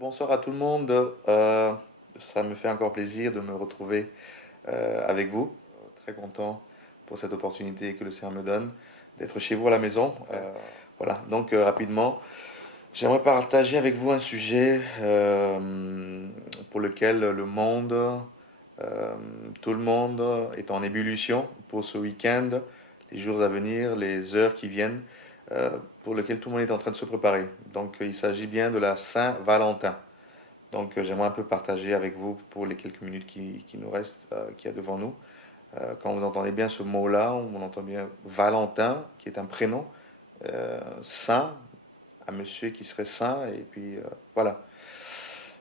Bonsoir à tout le monde. Ça me fait encore plaisir de me retrouver avec vous. Très content pour cette opportunité que le Seigneur me donne d'être chez vous à la maison. Voilà, donc rapidement, j'aimerais partager avec vous un sujet pour lequel le monde, euh, tout le monde est en ébullition pour ce week-end, les jours à venir, les heures qui viennent, pour lequel tout le monde est en train de se préparer. Donc il s'agit bien de la Saint-Valentin. Donc j'aimerais un peu partager avec vous pour les quelques minutes qui nous restent, qu'il y a devant nous. Quand vous entendez bien ce mot-là, on entend bien Valentin, qui est un prénom, saint, un monsieur qui serait saint, et puis voilà.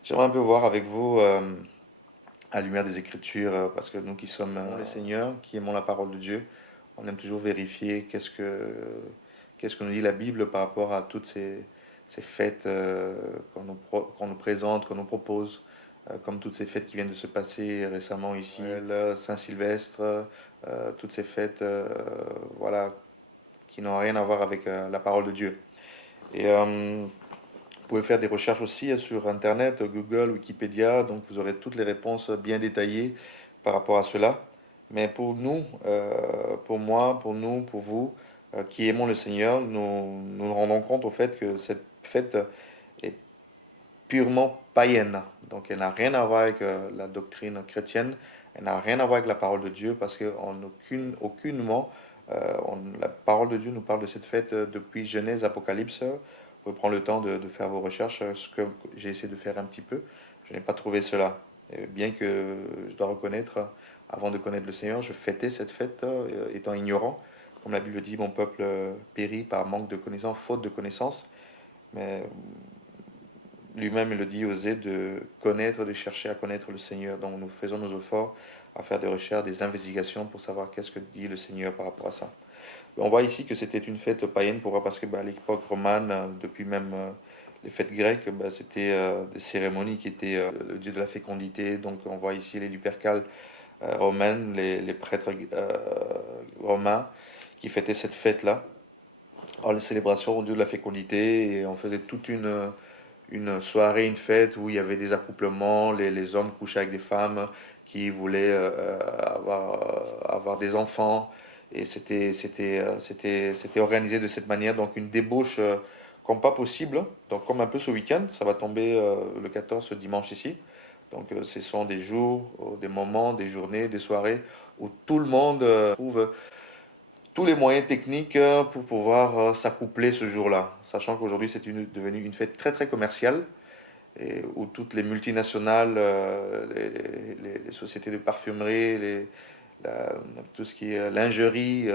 J'aimerais un peu voir avec vous, à la lumière des Écritures, parce que nous qui sommes les Seigneurs, qui aimons la parole de Dieu, on aime toujours vérifier qu'est-ce que nous dit la Bible par rapport à toutes ces fêtes qu'on nous présente, qu'on nous propose, comme toutes ces fêtes qui viennent de se passer récemment ici, le Saint-Sylvestre, toutes ces fêtes voilà, qui n'ont rien à voir avec la parole de Dieu. Et vous pouvez faire des recherches aussi sur Internet, Google, Wikipédia, donc vous aurez toutes les réponses bien détaillées par rapport à cela. Mais pour nous, pour moi, pour nous, pour vous, qui aimons le Seigneur, nous rendons compte au fait que cette fête est purement païenne. Donc elle n'a rien à voir avec la doctrine chrétienne, elle n'a rien à voir avec la parole de Dieu, parce qu'en aucunement, la parole de Dieu nous parle de cette fête depuis Genèse, Apocalypse. Vous pouvez prendre le temps de faire vos recherches, ce que j'ai essayé de faire un petit peu. Je n'ai pas trouvé cela. Et bien que je dois reconnaître, avant de connaître le Seigneur, je fêtais cette fête étant ignorant. Comme la Bible dit, mon peuple périt par manque de connaissance, faute de connaissance. Mais lui-même, il le dit, oser de connaître, de chercher à connaître le Seigneur. Donc nous faisons nos efforts à faire des recherches, des investigations pour savoir qu'est-ce que dit le Seigneur par rapport à ça. On voit ici que c'était une fête païenne, pourquoi? Parce que à l'époque romane, depuis même les fêtes grecques, c'était des cérémonies qui étaient le dieu de la fécondité. Donc on voit ici les Lupercales romaines, les prêtres romains qui fêtaient cette fête-là. Alors les célébrations au dieu de la fécondité, et on faisait toute une soirée, une fête où il y avait des accouplements, les hommes couchaient avec des femmes qui voulaient avoir des enfants. Et c'était organisé de cette manière, donc une débauche comme pas possible. Donc comme un peu ce week-end, ça va tomber le 14, ce dimanche ici. Donc ce sont des jours, des moments, des journées, des soirées où tout le monde trouve tous les moyens techniques pour pouvoir s'accoupler ce jour-là. Sachant qu'aujourd'hui c'est devenu une fête très très commerciale, et où toutes les multinationales, les sociétés de parfumerie, la- tout ce qui est lingerie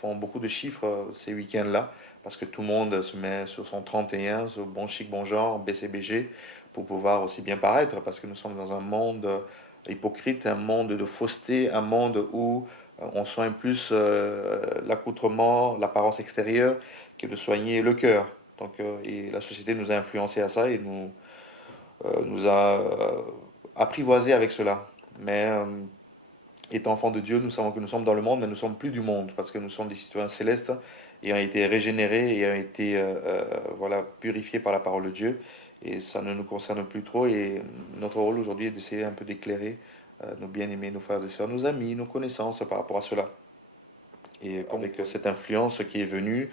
font beaucoup de chiffres ces week-ends-là, parce que tout le monde se met sur son 31, sur bon chic, bon genre, BCBG, pour pouvoir aussi bien paraître, parce que nous sommes dans un monde hypocrite, un monde de fausseté, un monde où on soigne plus l'accoutrement, l'apparence extérieure, que de soigner le cœur. Donc, et la société nous a influencé à ça et nous a apprivoisé avec cela. Mais étant enfants de Dieu, nous savons que nous sommes dans le monde, mais nous ne sommes plus du monde, parce que nous sommes des citoyens célestes, ayant été régénérés, ayant été voilà, purifiés par la parole de Dieu. Et ça ne nous concerne plus trop. Et notre rôle aujourd'hui est d'essayer un peu d'éclairer nos bien-aimés, nos frères et sœurs, nos amis, nos connaissances par rapport à cela. Et avec cette influence qui est venue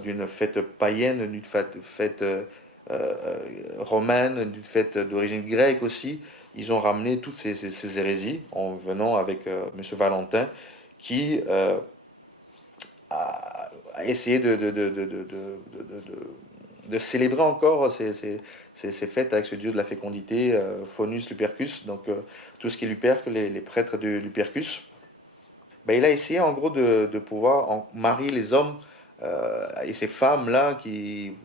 d'une fête païenne, d'une fête romaine, d'une fête d'origine grecque aussi, ils ont ramené toutes ces hérésies en venant avec Monsieur Valentin qui a essayé de célébrer encore ces fêtes avec ce dieu de la fécondité, Faunus Lupercus, donc tout ce qui est Luperque, les prêtres de Lupercus. Ben, il a essayé en gros de pouvoir marier les hommes et ces femmes-là qui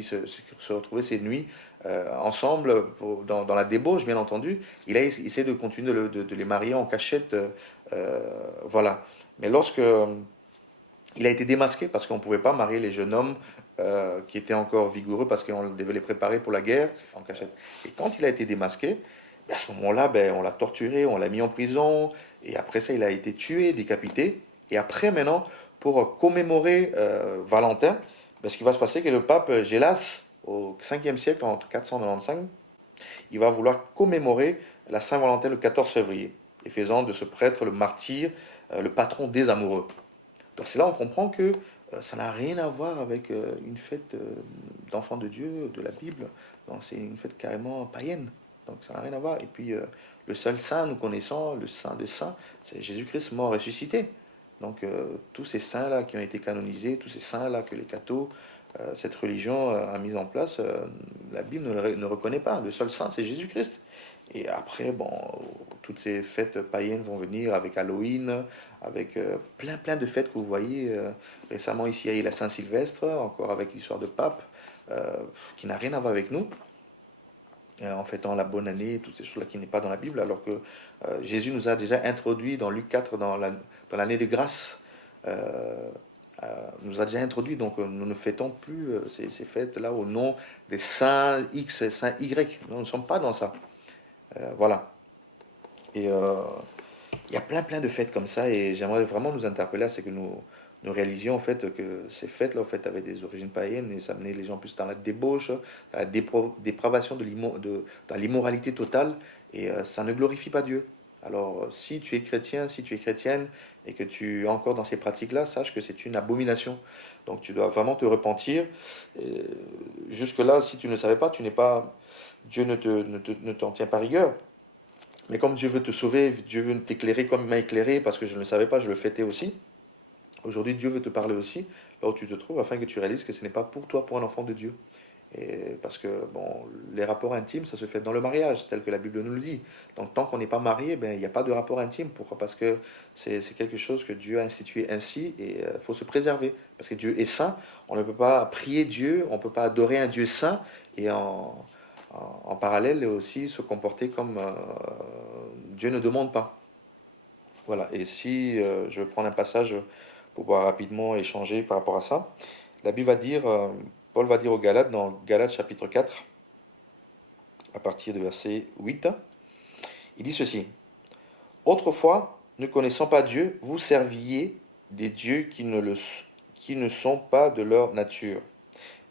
se retrouvaient ces nuits ensemble dans la débauche, bien entendu. Il a essayé de continuer de les marier en cachette. Voilà. Mais lorsque il a été démasqué, parce qu'on ne pouvait pas marier les jeunes hommes qui étaient encore vigoureux, parce qu'on devait les préparer pour la guerre en cachette. Et quand il a été démasqué, ben, à ce moment-là, ben, on l'a torturé, on l'a mis en prison, et après ça, il a été tué, décapité. Et après, maintenant, pour commémorer Valentin, ben, ce qui va se passer, c'est que le pape Gélas, au 5e siècle, en 495, il va vouloir commémorer la Saint-Valentin le 14 février, et faisant de ce prêtre le martyr, le patron des amoureux. Donc c'est là on comprend que ça n'a rien à voir avec une fête d'enfants de Dieu, de la Bible. Donc c'est une fête carrément païenne. Donc ça n'a rien à voir. Et puis le seul saint, nous connaissons, le saint des saints, c'est Jésus-Christ mort ressuscité. Donc tous ces saints-là qui ont été canonisés, tous ces saints-là que les cathos, cette religion a mis en place, la Bible ne reconnaît pas. Le seul saint, c'est Jésus-Christ. Et après, bon, toutes ces fêtes païennes vont venir avec Halloween, avec plein de fêtes que vous voyez. Récemment, ici, il y a eu la Saint-Sylvestre, encore avec l'histoire de Pape, qui n'a rien à voir avec nous, en fêtant la bonne année, toutes ces choses-là qui n'est pas dans la Bible, alors que Jésus nous a déjà introduit dans Luc 4, dans l'année de grâce, nous a déjà introduit, donc nous ne fêtons plus ces fêtes-là au nom des saints X et saints Y. Nous ne sommes pas dans ça. Voilà. Et il y a plein de fêtes comme ça, et j'aimerais vraiment nous interpeller à ce que nous réalisions en fait que ces fêtes-là en fait avaient des origines païennes, et ça menait les gens plus dans la débauche, dans la dépravation dans l'immoralité totale, et ça ne glorifie pas Dieu. Alors si tu es chrétien, si tu es chrétienne, et que tu es encore dans ces pratiques-là, sache que c'est une abomination. Donc tu dois vraiment te repentir. Et jusque-là, si tu ne savais pas, tu n'es pas... Dieu ne t'en tient pas rigueur. Mais comme Dieu veut te sauver, Dieu veut t'éclairer comme il m'a éclairé, parce que je ne le savais pas, je le fêtais aussi. Aujourd'hui, Dieu veut te parler aussi, là où tu te trouves, afin que tu réalises que ce n'est pas pour toi, pour un enfant de Dieu. Et parce que bon, les rapports intimes, ça se fait dans le mariage, tel que la Bible nous le dit. Donc tant qu'on n'est pas marié, ben, il n'y a pas de rapport intime. Pourquoi? Parce que c'est quelque chose que Dieu a institué ainsi, et il faut se préserver. Parce que Dieu est saint, on ne peut pas prier Dieu, on ne peut pas adorer un Dieu saint, et en parallèle aussi se comporter comme Dieu ne demande pas. Voilà, et si je vais prendre un passage pour pouvoir rapidement échanger par rapport à ça, la Bible va dire, Paul va dire aux Galates, dans Galates chapitre 4, à partir du verset 8, il dit ceci: Autrefois, ne connaissant pas Dieu, vous serviez des dieux qui ne sont pas de leur nature.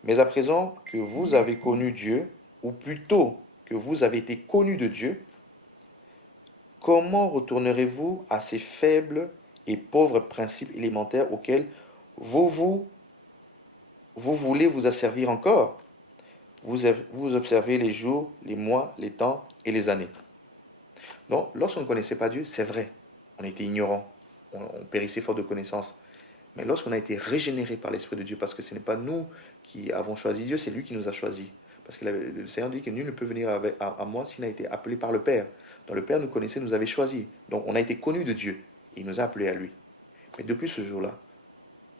Mais à présent que vous avez connu Dieu, ou plutôt que vous avez été connus de Dieu, comment retournerez-vous à ces faibles et pauvres principes élémentaires auxquels vous voulez vous asservir encore? Vous observez les jours, les mois, les temps et les années. Donc, lorsqu'on ne connaissait pas Dieu, c'est vrai, on était ignorant, on périssait faute de connaissances. Mais lorsqu'on a été régénéré par l'Esprit de Dieu, parce que ce n'est pas nous qui avons choisi Dieu, c'est lui qui nous a choisis. Parce que le Seigneur dit que nul ne peut venir à moi s'il n'a été appelé par le Père. Donc le Père nous connaissait, nous avait choisis. Donc on a été connus de Dieu. Et il nous a appelés à lui. Mais depuis ce jour-là,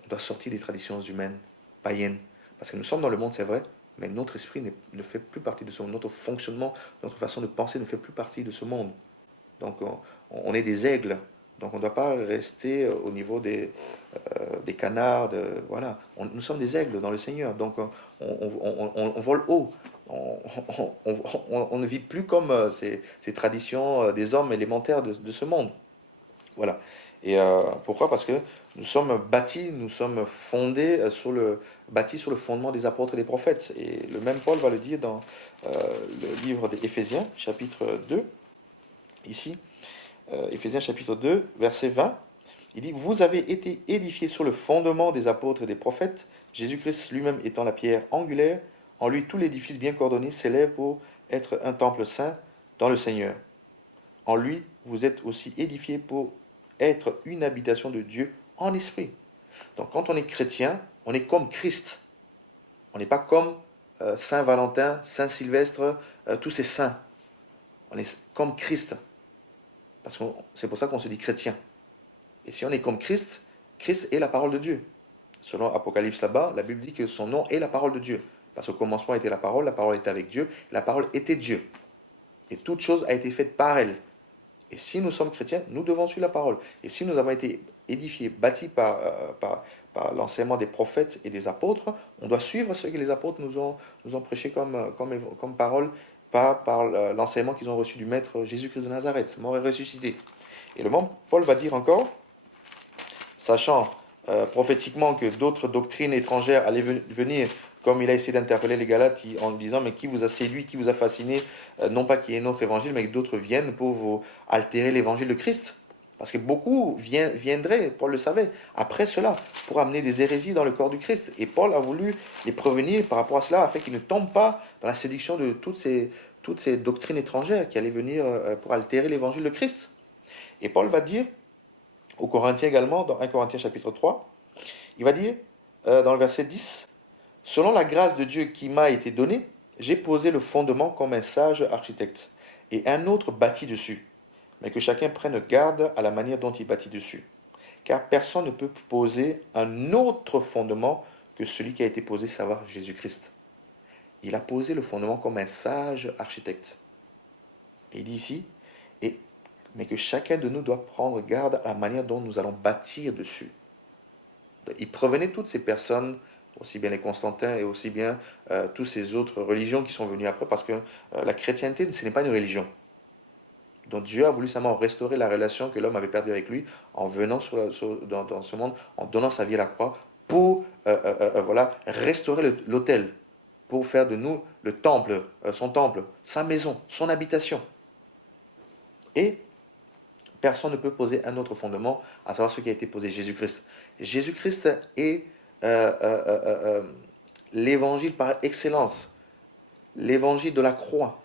on doit sortir des traditions humaines, païennes. Parce que nous sommes dans le monde, c'est vrai, mais notre esprit ne fait plus partie de ce monde. Notre fonctionnement, notre façon de penser ne fait plus partie de ce monde. Donc on est des aigles. Donc on ne doit pas rester au niveau des canards. Voilà. Nous sommes des aigles dans le Seigneur. Donc on vole haut. On ne vit plus comme ces traditions des hommes élémentaires de ce monde. Voilà. Et pourquoi? Parce que nous sommes bâtis, nous sommes bâtis sur le fondement des apôtres et des prophètes. Et le même Paul va le dire dans le livre des Éphésiens, chapitre 2, ici. Éphésiens chapitre 2, verset 20. Il dit: Vous avez été édifiés sur le fondement des apôtres et des prophètes, Jésus-Christ lui-même étant la pierre angulaire. En lui, tout l'édifice bien coordonné s'élève pour être un temple saint dans le Seigneur. En lui, vous êtes aussi édifiés pour être une habitation de Dieu en esprit. Donc quand on est chrétien, on est comme Christ. On n'est pas comme Saint Valentin, Saint Sylvestre, tous ces saints. On est comme Christ. Parce que c'est pour ça qu'on se dit chrétien. Et si on est comme Christ, Christ est la parole de Dieu. Selon Apocalypse là-bas, la Bible dit que son nom est la parole de Dieu. Parce qu'au commencement était la parole était avec Dieu, la parole était Dieu. Et toute chose a été faite par elle. Et si nous sommes chrétiens, nous devons suivre la parole. Et si nous avons été édifiés, bâtis par l'enseignement des prophètes et des apôtres, on doit suivre ce que les apôtres nous ont prêché comme parole par l'enseignement qu'ils ont reçu du Maître Jésus-Christ de Nazareth, mort et ressuscité. Et le même Paul va dire encore, sachant prophétiquement que d'autres doctrines étrangères allaient venir comme il a essayé d'interpeller les Galates en disant, mais qui vous a séduit, qui vous a fasciné, non pas qu'il y ait un autre évangile, mais que d'autres viennent pour vous altérer l'évangile de Christ. Parce que beaucoup viendraient, Paul le savait, après cela, pour amener des hérésies dans le corps du Christ. Et Paul a voulu les prévenir par rapport à cela, afin qu'ils ne tombent pas dans la séduction de toutes ces doctrines étrangères qui allaient venir pour altérer l'évangile de Christ. Et Paul va dire, aux Corinthiens également, dans 1 Corinthiens chapitre 3, il va dire, dans le verset 10, « Selon la grâce de Dieu qui m'a été donnée, j'ai posé le fondement comme un sage architecte, et un autre bâtit dessus. Mais que chacun prenne garde à la manière dont il bâtit dessus. Car personne ne peut poser un autre fondement que celui qui a été posé, savoir Jésus-Christ. » Il a posé le fondement comme un sage architecte. Et il dit ici, mais que chacun de nous doit prendre garde à la manière dont nous allons bâtir dessus. Il prévenait toutes ces personnes, aussi bien les Constantins et aussi bien toutes ces autres religions qui sont venues après, parce que la chrétienté, ce n'est pas une religion. Donc Dieu a voulu seulement restaurer la relation que l'homme avait perdue avec lui en venant dans ce monde, en donnant sa vie à la croix, pour restaurer l'autel, pour faire de nous le temple, son temple, sa maison, son habitation. Et personne ne peut poser un autre fondement, à savoir ce qui a été posé, Jésus-Christ. Jésus-Christ est l'évangile par excellence, l'évangile de la croix.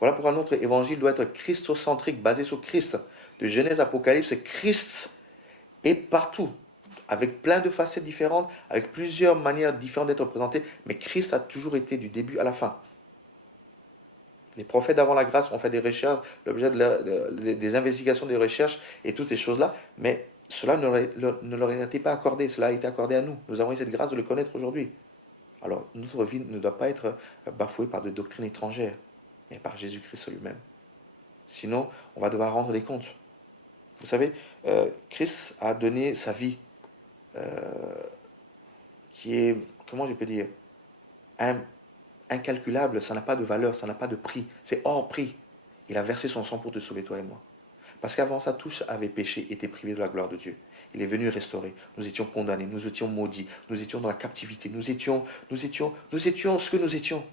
Voilà pourquoi notre évangile doit être christocentrique, basé sur Christ. De Genèse à Apocalypse, Christ est partout, avec plein de facettes différentes, avec plusieurs manières différentes d'être présenté, mais Christ a toujours été du début à la fin. Les prophètes d'avant la grâce ont fait des recherches, l'objet des investigations, des recherches et toutes ces choses-là, mais cela ne leur a été pas accordé, cela a été accordé à nous. Nous avons eu cette grâce de le connaître aujourd'hui. Alors, notre vie ne doit pas être bafouée par de doctrines étrangères, mais par Jésus-Christ lui-même. Sinon, on va devoir rendre des comptes. Vous savez, Christ a donné sa vie, qui est, comment je peux dire, incalculable, ça n'a pas de valeur, ça n'a pas de prix, c'est hors prix. Il a versé son sang pour te sauver, toi et moi. Parce qu'avant ça, tous avaient péché, étaient privés de la gloire de Dieu. Il est venu restaurer. Nous étions condamnés, nous étions maudits, nous étions dans la captivité, nous étions ce que nous étions.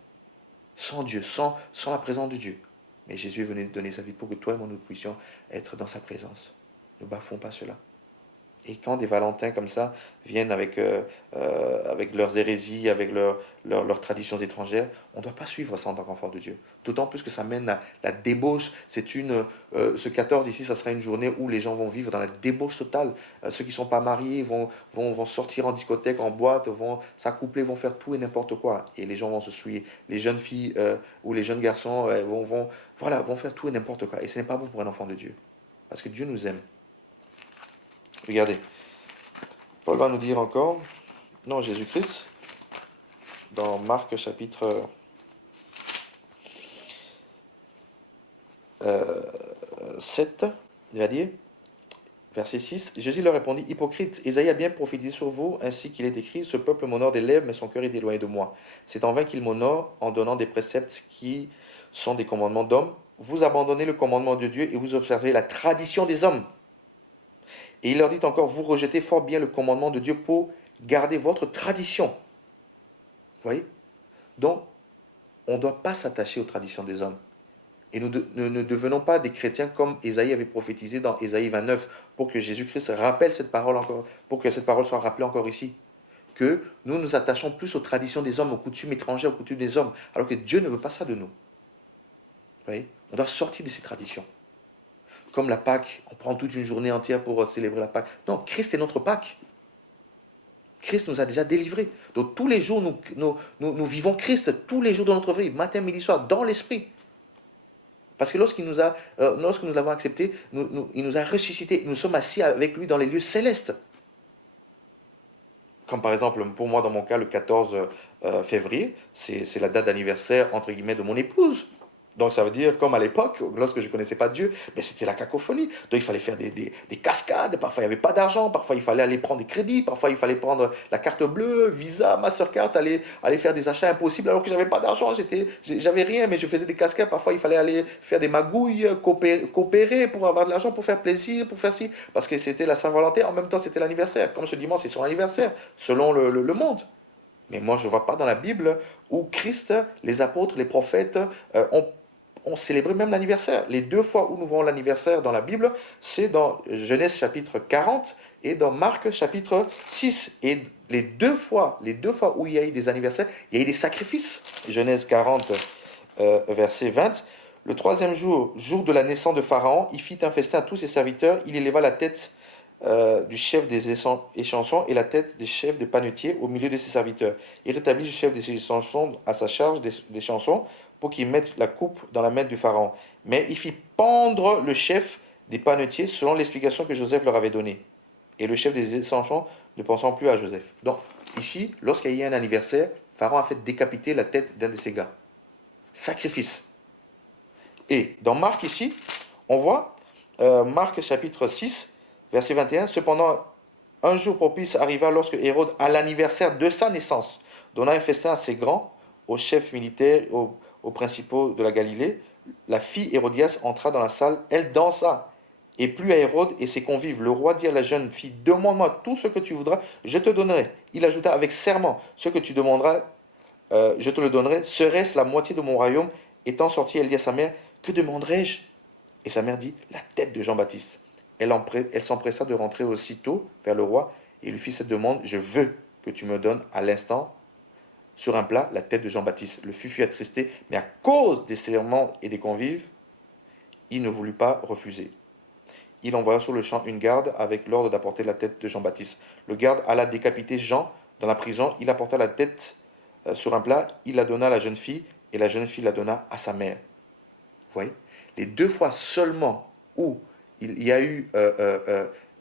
Sans Dieu, sans la présence de Dieu. Mais Jésus est venu donner sa vie pour que toi et moi nous puissions être dans sa présence. Ne bafouons pas cela. Et quand des Valentins comme ça viennent avec leurs hérésies, avec leurs traditions étrangères, on ne doit pas suivre ça en tant qu'enfant de Dieu. D'autant plus que ça mène à la débauche. Ce 14 ici, ça sera une journée où les gens vont vivre dans la débauche totale. Ceux qui ne sont pas mariés vont sortir en discothèque, en boîte, vont s'accoupler, vont faire tout et n'importe quoi. Et les gens vont se souiller. Les jeunes filles ou les jeunes garçons vont faire tout et n'importe quoi. Et ce n'est pas bon pour un enfant de Dieu. Parce que Dieu nous aime. Regardez, Paul va nous dire encore, non, Jésus-Christ, dans Marc chapitre 7, il va dire, verset 6, Jésus leur répondit, « Hypocrite, Ésaïe a bien prophétisé sur vous, ainsi qu'il est écrit, ce peuple m'honore des lèvres, mais son cœur est éloigné de moi. C'est en vain qu'il m'honore en donnant des préceptes qui sont des commandements d'hommes. Vous abandonnez le commandement de Dieu et vous observez la tradition des hommes. » Et il leur dit encore, vous rejetez fort bien le commandement de Dieu pour garder votre tradition. Vous voyez? Donc, on ne doit pas s'attacher aux traditions des hommes. Et nous ne devenons pas des chrétiens comme Ésaïe avait prophétisé dans Ésaïe 29, pour que Jésus-Christ rappelle cette parole encore, pour que cette parole soit rappelée encore ici. Que nous nous attachons plus aux traditions des hommes, aux coutumes étrangères, aux coutumes des hommes, alors que Dieu ne veut pas ça de nous. Vous voyez? On doit sortir de ces traditions. Comme la Pâque, on prend toute une journée entière pour célébrer la Pâque. Non, Christ est notre Pâque. Christ nous a déjà délivrés. Donc tous les jours, nous vivons Christ, tous les jours de notre vie, matin, midi, soir, dans l'esprit. Parce que lorsque nous l'avons accepté, il nous a ressuscités, nous sommes assis avec lui dans les lieux célestes. Comme par exemple, pour moi, dans mon cas, le 14 février, c'est la date d'anniversaire, entre guillemets, de mon épouse. Donc ça veut dire, comme à l'époque, lorsque je ne connaissais pas Dieu, ben c'était la cacophonie. Donc il fallait faire des cascades, parfois il n'y avait pas d'argent, parfois il fallait aller prendre des crédits, parfois il fallait prendre la carte bleue, Visa, Mastercard, aller faire des achats impossibles alors que je n'avais pas d'argent, j'avais rien, mais je faisais des cascades, parfois il fallait aller faire des magouilles, coopérer pour avoir de l'argent, pour faire plaisir, pour faire ci, parce que c'était la Saint-Valentin, en même temps c'était l'anniversaire. Comme ce dimanche c'est son anniversaire, selon le monde. Mais moi, je ne vois pas dans la Bible où Christ, les apôtres, les prophètes ont célébré même l'anniversaire. Les deux fois où nous voyons l'anniversaire dans la Bible, c'est dans Genèse chapitre 40 et dans Marc chapitre 6. Et les deux fois où il y a eu des anniversaires, il y a eu des sacrifices. Genèse 40, verset 20. Le troisième jour, jour de la naissance de Pharaon, il fit un festin à tous ses serviteurs. Il éleva la tête du chef des échansons et la tête des chefs des panetiers au milieu de ses serviteurs. Il rétablit le chef des échansons à sa charge des chansons pour qu'il mette la coupe dans la main du pharaon. Mais il fit pendre le chef des panetiers selon l'explication que Joseph leur avait donnée. Et le chef des échansons ne pensant plus à Joseph. Donc, ici, lorsqu'il y a eu un anniversaire, Pharaon a fait décapiter la tête d'un de ses gars. Sacrifice. Et dans Marc ici, on voit, Marc chapitre 6, verset 21, cependant, un jour propice arriva lorsque Hérode, à l'anniversaire de sa naissance, donna un festin assez grand aux chefs militaires, aux principaux de la Galilée. La fille Hérodias entra dans la salle, elle dansa, et plut à Hérode et ses convives. Le roi dit à la jeune fille, demande-moi tout ce que tu voudras, je te donnerai. Il ajouta avec serment, ce que tu demanderas, je te le donnerai. Serait-ce la moitié de mon royaume? Étant sortie, elle dit à sa mère, que demanderai-je? Et sa mère dit, la tête de Jean-Baptiste. Elle s'empressa de rentrer aussitôt vers le roi et lui fit cette demande, je veux que tu me donnes à l'instant, sur un plat, la tête de Jean-Baptiste. Le fut attristé, mais à cause des serments et des convives, il ne voulut pas refuser. Il envoya sur le champ une garde avec l'ordre d'apporter la tête de Jean-Baptiste. Le garde alla décapiter Jean dans la prison. Il apporta la tête sur un plat, il la donna à la jeune fille, et la jeune fille la donna à sa mère. Vous voyez? Les deux fois seulement où il y a eu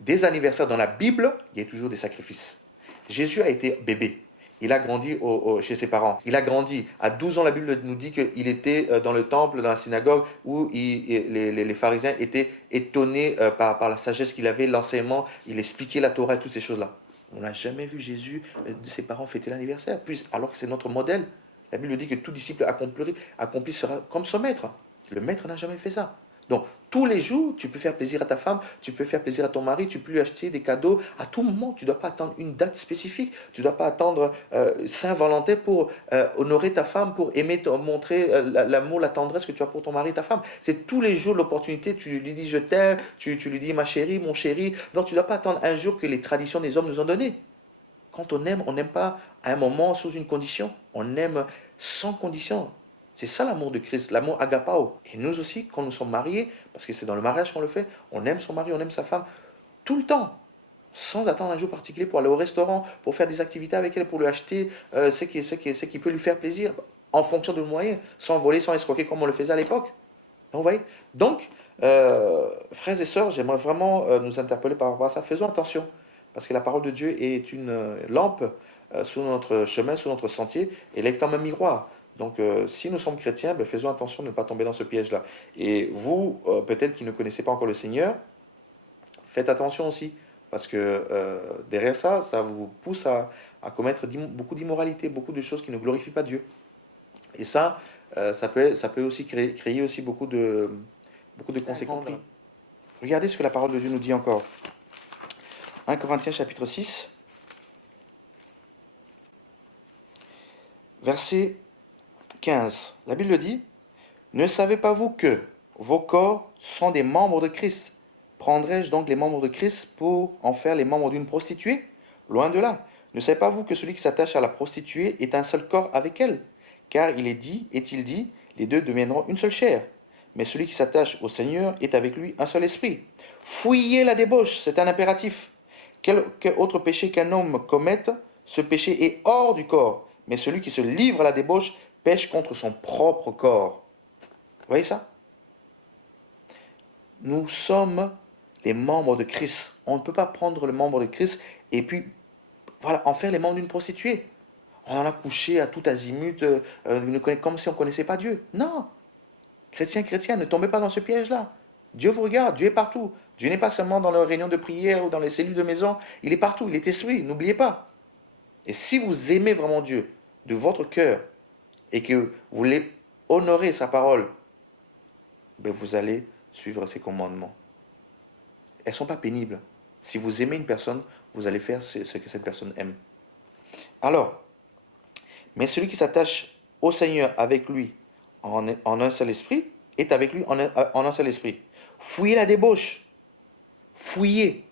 des anniversaires dans la Bible, il y a toujours des sacrifices. Jésus a été bébé. Il a grandi chez ses parents. Il a grandi. À 12 ans, la Bible nous dit qu'il était dans le temple, dans la synagogue, où les pharisiens étaient étonnés par la sagesse qu'il avait, l'enseignement. Il expliquait la Torah, toutes ces choses-là. On n'a jamais vu Jésus, de ses parents, fêter l'anniversaire, alors que c'est notre modèle. La Bible dit que tout disciple accompli sera comme son maître. Le maître n'a jamais fait ça. Donc, tous les jours, tu peux faire plaisir à ta femme, tu peux faire plaisir à ton mari, tu peux lui acheter des cadeaux. À tout moment, tu ne dois pas attendre une date spécifique. Tu ne dois pas attendre Saint-Valentin pour honorer ta femme, pour aimer, montrer l'amour, la tendresse que tu as pour ton mari et ta femme. C'est tous les jours l'opportunité. Tu lui dis je t'aime, tu lui dis ma chérie, mon chéri. Donc, tu ne dois pas attendre un jour que les traditions des hommes nous ont donné. Quand on n'aime pas à un moment sous une condition. On aime sans condition. C'est ça l'amour de Christ, l'amour agapao. Et nous aussi, quand nous sommes mariés, parce que c'est dans le mariage qu'on le fait, on aime son mari, on aime sa femme, tout le temps, sans attendre un jour particulier pour aller au restaurant, pour faire des activités avec elle, pour lui acheter ce qui peut lui faire plaisir, en fonction de nos moyens, sans voler, sans escroquer comme on le faisait à l'époque. Vous voyez? Donc, frères et sœurs, j'aimerais vraiment nous interpeller par rapport à ça. Faisons attention, parce que la parole de Dieu est une lampe sur notre chemin, sur notre sentier, et elle est comme un miroir. Donc, si nous sommes chrétiens, ben, faisons attention de ne pas tomber dans ce piège-là. Et vous, peut-être qui ne connaissez pas encore le Seigneur, faites attention aussi, parce que derrière ça, ça vous pousse à commettre beaucoup d'immoralité, beaucoup de choses qui ne glorifient pas Dieu. Et ça, ça peut aussi créer aussi beaucoup de conséquences. Regardez ce que la parole de Dieu nous dit encore. 1 Corinthiens chapitre 6, verset 15. La Bible dit, ne savez pas vous que vos corps sont des membres de Christ? Prendrais-je donc les membres de Christ pour en faire les membres d'une prostituée? Loin de là. Ne savez pas vous que celui qui s'attache à la prostituée est un seul corps avec elle? Car est-il dit, les deux deviendront une seule chair. Mais celui qui s'attache au Seigneur est avec lui un seul esprit. Fuyez la débauche, c'est un impératif. Quel autre péché qu'un homme commette, ce péché est hors du corps. Mais celui qui se livre à la débauche pêche contre son propre corps. Vous voyez ça? Nous sommes les membres de Christ. On ne peut pas prendre le membre de Christ et puis voilà, en faire les membres d'une prostituée. On en a couché à tout azimut, comme si on ne connaissait pas Dieu. Non. Chrétiens, ne tombez pas dans ce piège-là. Dieu vous regarde, Dieu est partout. Dieu n'est pas seulement dans les réunions de prière ou dans les cellules de maison, il est partout, il est esprit, n'oubliez pas. Et si vous aimez vraiment Dieu de votre cœur et que vous voulez honorer sa parole, ben vous allez suivre ses commandements. Elles ne sont pas pénibles. Si vous aimez une personne, vous allez faire ce que cette personne aime. Alors, Mais celui qui s'attache au Seigneur avec lui en un seul esprit, est avec lui en un seul esprit. Fouillez la débauche. Fouillez.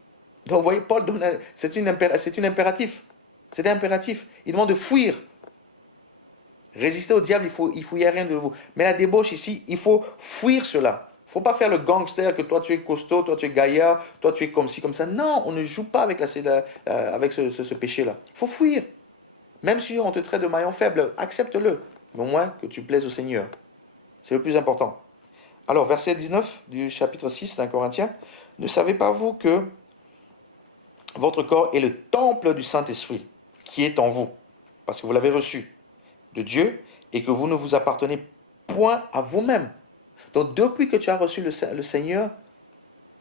Donc, vous voyez, Paul donne, c'est un impératif. C'est un impératif. Il demande de fuir. Résister au diable, il faut y rien de vous. Mais la débauche ici, il faut fuir cela. Il ne faut pas faire le gangster que toi tu es costaud, toi tu es gaillard, toi tu es comme ci, comme ça. Non, on ne joue pas avec, avec ce péché-là. Il faut fuir. Même si on te traite de maillon faible, accepte-le. Mais au moins que tu plaises au Seigneur. C'est le plus important. Alors, verset 19 du chapitre 6 d'un Corinthien. Ne savez pas vous que votre corps est le temple du Saint-Esprit qui est en vous, parce que vous l'avez reçu de Dieu et que vous ne vous appartenez point à vous-même. Donc, depuis que tu as reçu le Seigneur,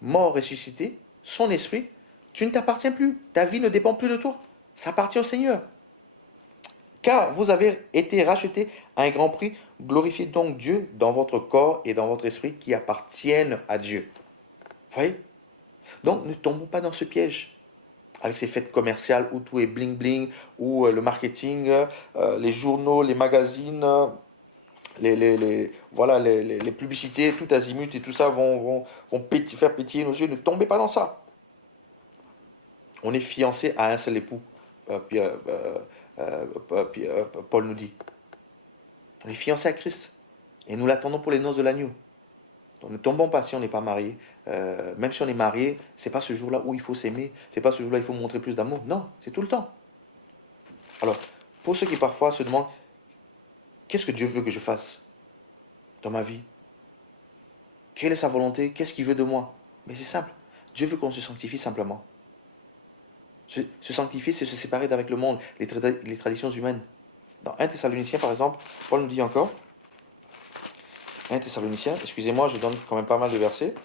mort, ressuscité, son esprit, tu ne t'appartiens plus. Ta vie ne dépend plus de toi. Ça appartient au Seigneur. Car vous avez été rachetés à un grand prix. Glorifiez donc Dieu dans votre corps et dans votre esprit qui appartiennent à Dieu. Vous voyez? Donc, ne tombons pas dans ce piège. Avec ces fêtes commerciales où tout est bling-bling, où le marketing, les journaux, les magazines, voilà, les publicités, tout azimut et tout ça vont faire pétiller nos yeux. Ne tombez pas dans ça. On est fiancé à un seul époux, Paul nous dit. On est fiancé à Christ. Et nous l'attendons pour les noces de l'agneau. Donc ne tombons pas si on n'est pas marié. Même si on est marié, c'est pas ce jour-là où il faut s'aimer. C'est pas ce jour-là où il faut montrer plus d'amour. Non, c'est tout le temps. Alors, pour ceux qui parfois se demandent, qu'est-ce que Dieu veut que je fasse dans ma vie? Quelle est sa volonté? Qu'est-ce qu'il veut de moi? Mais c'est simple. Dieu veut qu'on se sanctifie simplement. Se sanctifier, c'est se séparer d'avec le monde, les traditions humaines. Dans 1 Thessaloniciens, par exemple, Paul nous dit encore, 1 Thessaloniciens, excusez-moi, je donne quand même pas mal de versets,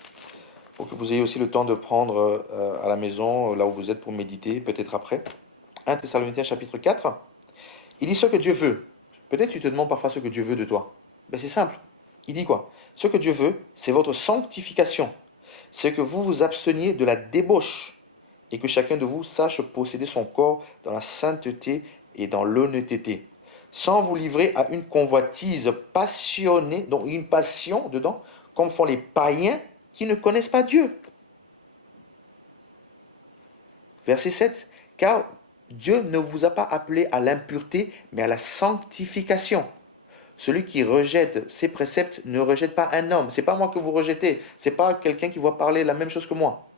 pour que vous ayez aussi le temps de prendre à la maison, là où vous êtes, pour méditer, peut-être après. 1 Thessaloniciens chapitre 4, il dit ce que Dieu veut. Peut-être tu te demandes parfois ce que Dieu veut de toi. Ben c'est simple. Il dit quoi? Ce que Dieu veut, c'est votre sanctification. C'est que vous vous absteniez de la débauche et que chacun de vous sache posséder son corps dans la sainteté et dans l'honnêteté, sans vous livrer à une convoitise passionnée, donc une passion dedans, comme font les païens qui ne connaissent pas Dieu. Verset 7. Car Dieu ne vous a pas appelé à l'impureté, mais à la sanctification. Celui qui rejette ses préceptes ne rejette pas un homme. Ce n'est pas moi que vous rejetez. Ce n'est pas quelqu'un qui va parler la même chose que moi.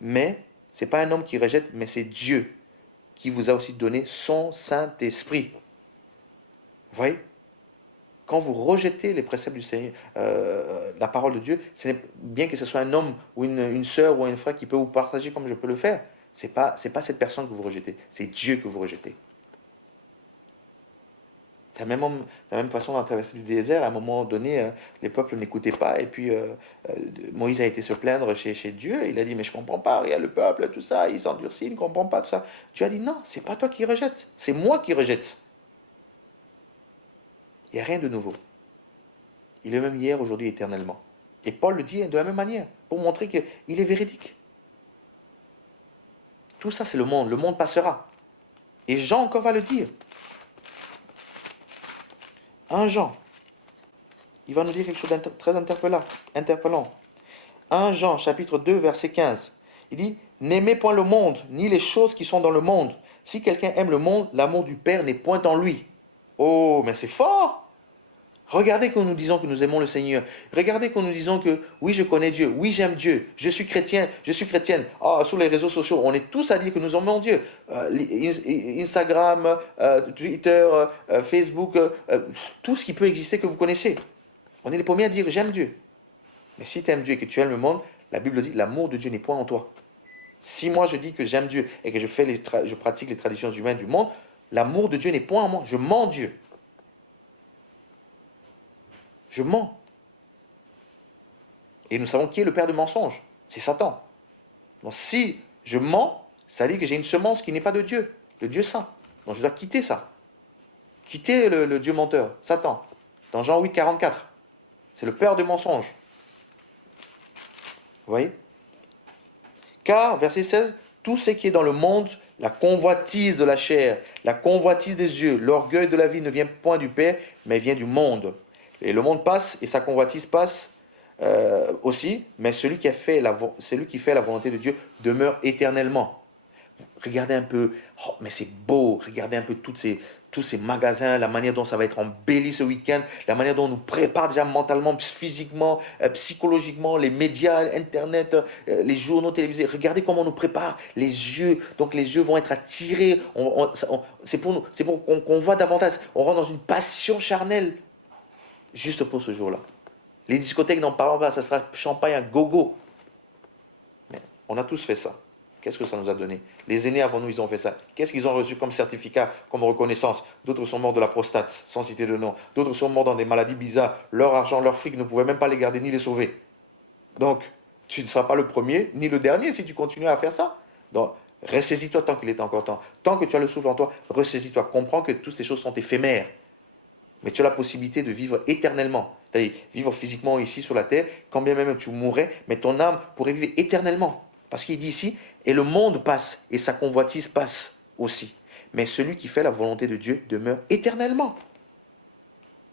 Mais ce n'est pas un homme qui rejette, mais c'est Dieu qui vous a aussi donné son Saint-Esprit. Vous voyez? Quand vous rejetez les préceptes du Seigneur, la parole de Dieu, c'est bien que ce soit un homme ou une sœur ou un frère qui peut vous partager comme je peux le faire. C'est pas cette personne que vous rejetez, c'est Dieu que vous rejetez. C'est la même façon dans la traversée du désert, à un moment donné, les peuples n'écoutaient pas, et puis Moïse a été se plaindre chez Dieu, il a dit, mais je ne comprends pas, regarde le peuple, tout ça, il s'endurcit, il ne comprend pas tout ça. Dieu a dit, non, c'est pas toi qui rejettes, c'est moi qui rejette. Il n'y a rien de nouveau. Il est même hier, aujourd'hui, éternellement. Et Paul le dit de la même manière, pour montrer qu'il est véridique. Tout ça, c'est le monde passera. Et Jean encore va le dire. 1 Jean, il va nous dire quelque chose de très interpellant. 1 Jean, chapitre 2, verset 15. Il dit, n'aimez point le monde, ni les choses qui sont dans le monde. Si quelqu'un aime le monde, l'amour du Père n'est point en lui. Oh, mais c'est fort! Regardez quand nous disons que nous aimons le Seigneur. Regardez quand nous disons que oui, je connais Dieu, oui, j'aime Dieu, je suis chrétien, je suis chrétienne. Sur les réseaux sociaux, on est tous à dire que nous aimons Dieu. Instagram, Twitter, Facebook, tout ce qui peut exister que vous connaissez. On est les premiers à dire j'aime Dieu. Mais si tu aimes Dieu et que tu aimes le monde, la Bible dit l'amour de Dieu n'est point en toi. Si moi je dis que j'aime Dieu et que je pratique les traditions humaines du monde, l'amour de Dieu n'est point en moi. Je mens Dieu. Je mens. Et nous savons qui est le père de mensonge. C'est Satan. Donc si je mens, ça dit que j'ai une semence qui n'est pas de Dieu, le Dieu saint. Donc je dois quitter ça. Quitter le Dieu menteur, Satan. Dans Jean 8, 44. C'est le père de mensonge. Vous voyez? Car, verset 16, tout ce qui est dans le monde, La convoitise de la chair, la convoitise des yeux, l'orgueil de la vie ne vient point du Père, mais vient du monde. Et le monde passe et sa convoitise passe aussi, mais celui qui fait la volonté de Dieu demeure éternellement. Regardez un peu, oh, mais c'est beau, regardez un peu tous ces magasins, la manière dont ça va être embelli ce week-end, la manière dont on nous prépare déjà mentalement, physiquement, psychologiquement, les médias, Internet, les journaux télévisés. Regardez comment on nous prépare les yeux. Donc les yeux vont être attirés. C'est pour qu'on voit davantage. On rentre dans une passion charnelle juste pour ce jour-là. Les discothèques, n'en parlons pas, ça sera champagne à gogo. Mais on a tous fait ça. Qu'est-ce que ça nous a donné? Les aînés avant nous, ils ont fait ça. Qu'est-ce qu'ils ont reçu comme certificat, comme reconnaissance? D'autres sont morts de la prostate, sans citer de nom. D'autres sont morts dans des maladies bizarres. Leur argent, leur fric ne pouvaient même pas les garder ni les sauver. Donc, tu ne seras pas le premier ni le dernier si tu continues à faire ça. Donc, ressaisis-toi tant qu'il est encore temps. Tant que tu as le souffle en toi, ressaisis-toi. Comprends que toutes ces choses sont éphémères. Mais tu as la possibilité de vivre éternellement. C'est-à-dire vivre physiquement ici sur la terre, quand bien même tu mourrais, mais ton âme pourrait vivre éternellement. Parce qu'il dit ici, et le monde passe, et sa convoitise passe aussi. Mais celui qui fait la volonté de Dieu demeure éternellement.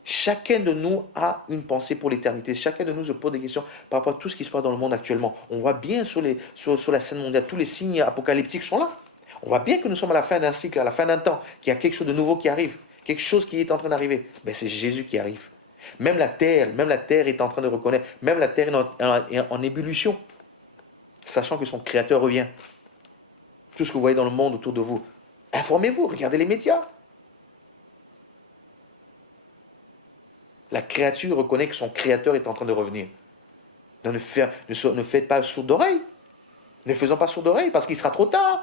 Chacun de nous a une pensée pour l'éternité. Chacun de nous se pose des questions par rapport à tout ce qui se passe dans le monde actuellement. On voit bien sur la scène mondiale, tous les signes apocalyptiques sont là. On voit bien que nous sommes à la fin d'un cycle, à la fin d'un temps, qu'il y a quelque chose de nouveau qui arrive, quelque chose qui est en train d'arriver. Ben, c'est Jésus qui arrive. Même la terre est en train de reconnaître, même la terre est en ébullition, sachant que son créateur revient. Tout ce que vous voyez dans le monde autour de vous, informez-vous, regardez les médias. La créature reconnaît que son créateur est en train de revenir. Ne faites pas sourd d'oreille. Ne faisons pas sourd d'oreille parce qu'il sera trop tard.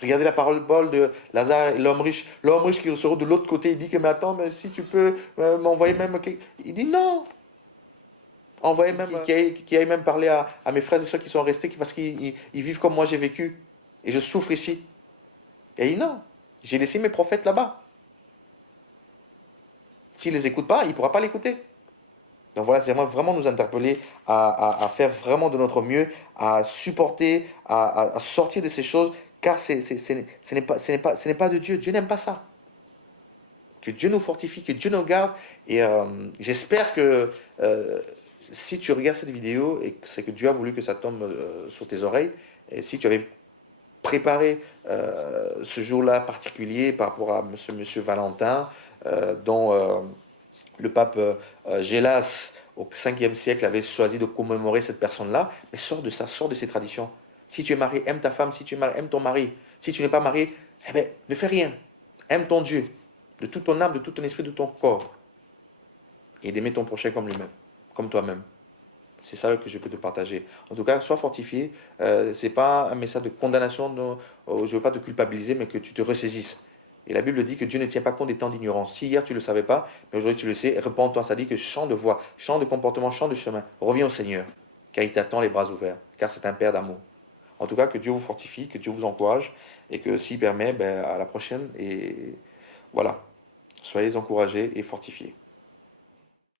Regardez la parole de Lazare, l'homme riche qui sera de l'autre côté, il dit que mais attends, mais si tu peux m'envoyer même... Il dit non. Envoyez même, qui aille même parler à mes frères et sœurs qui sont restés parce qu'ils vivent comme moi j'ai vécu. Et je souffre ici. Et il dit non, j'ai laissé mes prophètes là-bas. S'il ne les écoute pas, il ne pourra pas l'écouter. Donc voilà, c'est vraiment nous interpeller à faire vraiment de notre mieux, à supporter, à sortir de ces choses, car ce n'est pas de Dieu. Dieu n'aime pas ça. Que Dieu nous fortifie, que Dieu nous garde. Et j'espère que si tu regardes cette vidéo, et c'est que Dieu a voulu que ça tombe sur tes oreilles, et si tu avais préparé ce jour-là particulier par rapport à monsieur Valentin, dont le pape Gélas, au 5e siècle, avait choisi de commémorer cette personne-là, mais sors de ça, sors de ces traditions. Si tu es marié, aime ta femme. Si tu es marié, aime ton mari. Si tu n'es pas marié, eh bien, ne fais rien. Aime ton Dieu, de toute ton âme, de tout ton esprit, de ton corps. Et d'aimer ton prochain comme lui-même, comme toi-même. C'est ça que je peux te partager. En tout cas, sois fortifié. Ce n'est pas un message de condamnation. Je ne veux pas te culpabiliser, mais que tu te ressaisisses. Et la Bible dit que Dieu ne tient pas compte des temps d'ignorance. Si hier tu ne le savais pas, mais aujourd'hui tu le sais, répands-toi. Ça dit que change de voix, change de comportement, change de chemin. Reviens au Seigneur, car il t'attend les bras ouverts, car c'est un Père d'amour. En tout cas, que Dieu vous fortifie, que Dieu vous encourage, et que s'il permet, à la prochaine. Et voilà, soyez encouragés et fortifiés.